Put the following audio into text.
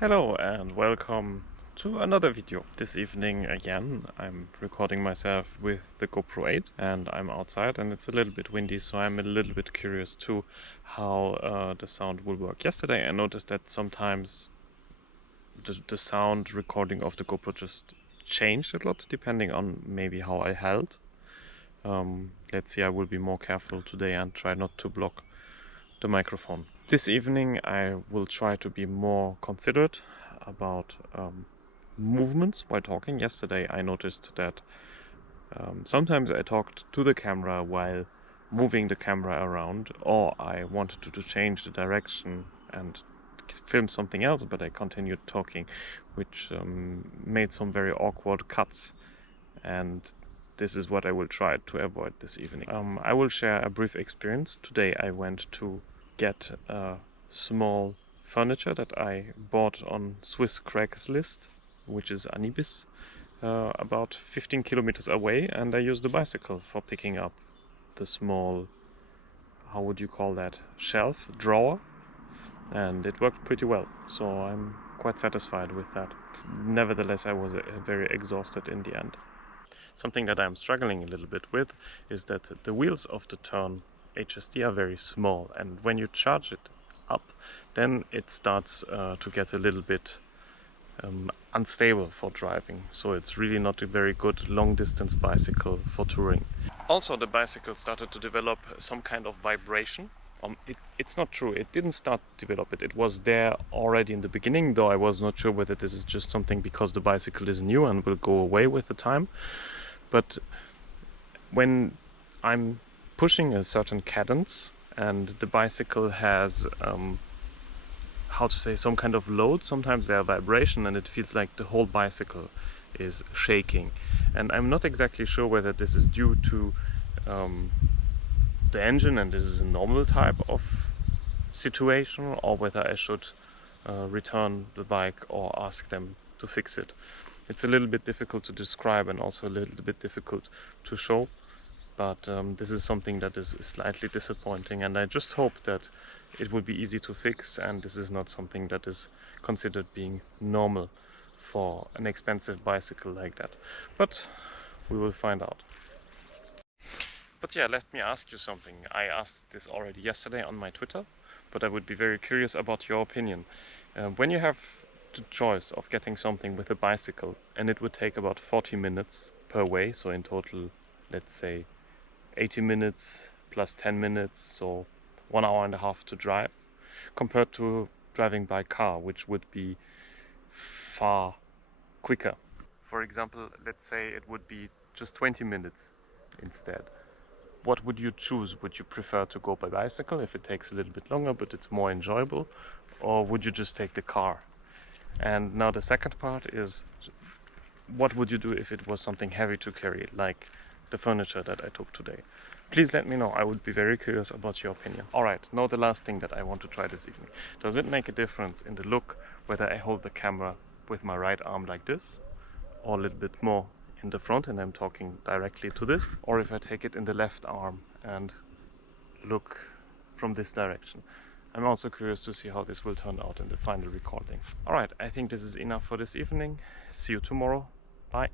Hello and welcome to another video. This evening again I'm recording myself with the GoPro 8 and I'm outside and it's a little bit windy, so I'm a little bit curious too how the sound will work. Yesterday I noticed that sometimes the sound recording of the GoPro just changed a lot depending on maybe how I held. Let's see, I will be more careful today and try not to block the microphone. This evening I will try to be more considerate about movements while talking. Yesterday I noticed that sometimes I talked to the camera while moving the camera around, or I wanted to change the direction and film something else, but I continued talking, which made some very awkward cuts, and this is what I will try to avoid this evening. I will share a brief experience. Today I went to get small furniture that I bought on Swiss Craigslist, which is Anibis, about 15 kilometers away, and I used the bicycle for picking up the small, how would you call that, shelf, drawer, and it worked pretty well, so I'm quite satisfied with that. Nevertheless, I was very exhausted in the end. Something that I'm struggling a little bit with is that the wheels of the Tern HSD are very small, and when you charge it up, then it starts to get a little bit unstable for driving, so it's really not a very good long distance bicycle for touring. Also, the bicycle started to develop some kind of vibration. It's not true, it didn't start to develop it, it was there already in the beginning, though I was not sure whether this is just something because the bicycle is new and will go away with the time. But when I'm pushing a certain cadence and the bicycle has how to say, some kind of load, sometimes there are vibration and it feels like the whole bicycle is shaking, and I'm not exactly sure whether this is due to the engine and this is a normal type of situation, or whether I should return the bike or ask them to fix it. It's a little bit difficult to describe and also a little bit difficult to show, but this is something that is slightly disappointing, and I just hope that it will be easy to fix and this is not something that is considered being normal for an expensive bicycle like that. But we will find out. But yeah, let me ask you something. I asked this already yesterday on my Twitter, but I would be very curious about your opinion. When you have the choice of getting something with a bicycle and it would take about 40 minutes per way, so in total, let's say 80 minutes plus 10 minutes, so 1 hour and a half to drive, compared to driving by car, which would be far quicker. For example, let's say it would be just 20 minutes instead. What would you choose? Would you prefer to go by bicycle if it takes a little bit longer but it's more enjoyable, or would you just take the car? And now the second part is, what would you do if it was something heavy to carry, like the furniture that I took today? Please let me know, I would be very curious about your opinion. Alright, now the last thing that I want to try this evening. Does it make a difference in the look whether I hold the camera with my right arm like this, or a little bit more in the front and I'm talking directly to this, or if I take it in the left arm and look from this direction? I'm also curious to see how this will turn out in the final recording. Alright, I think this is enough for this evening. See you tomorrow. Bye.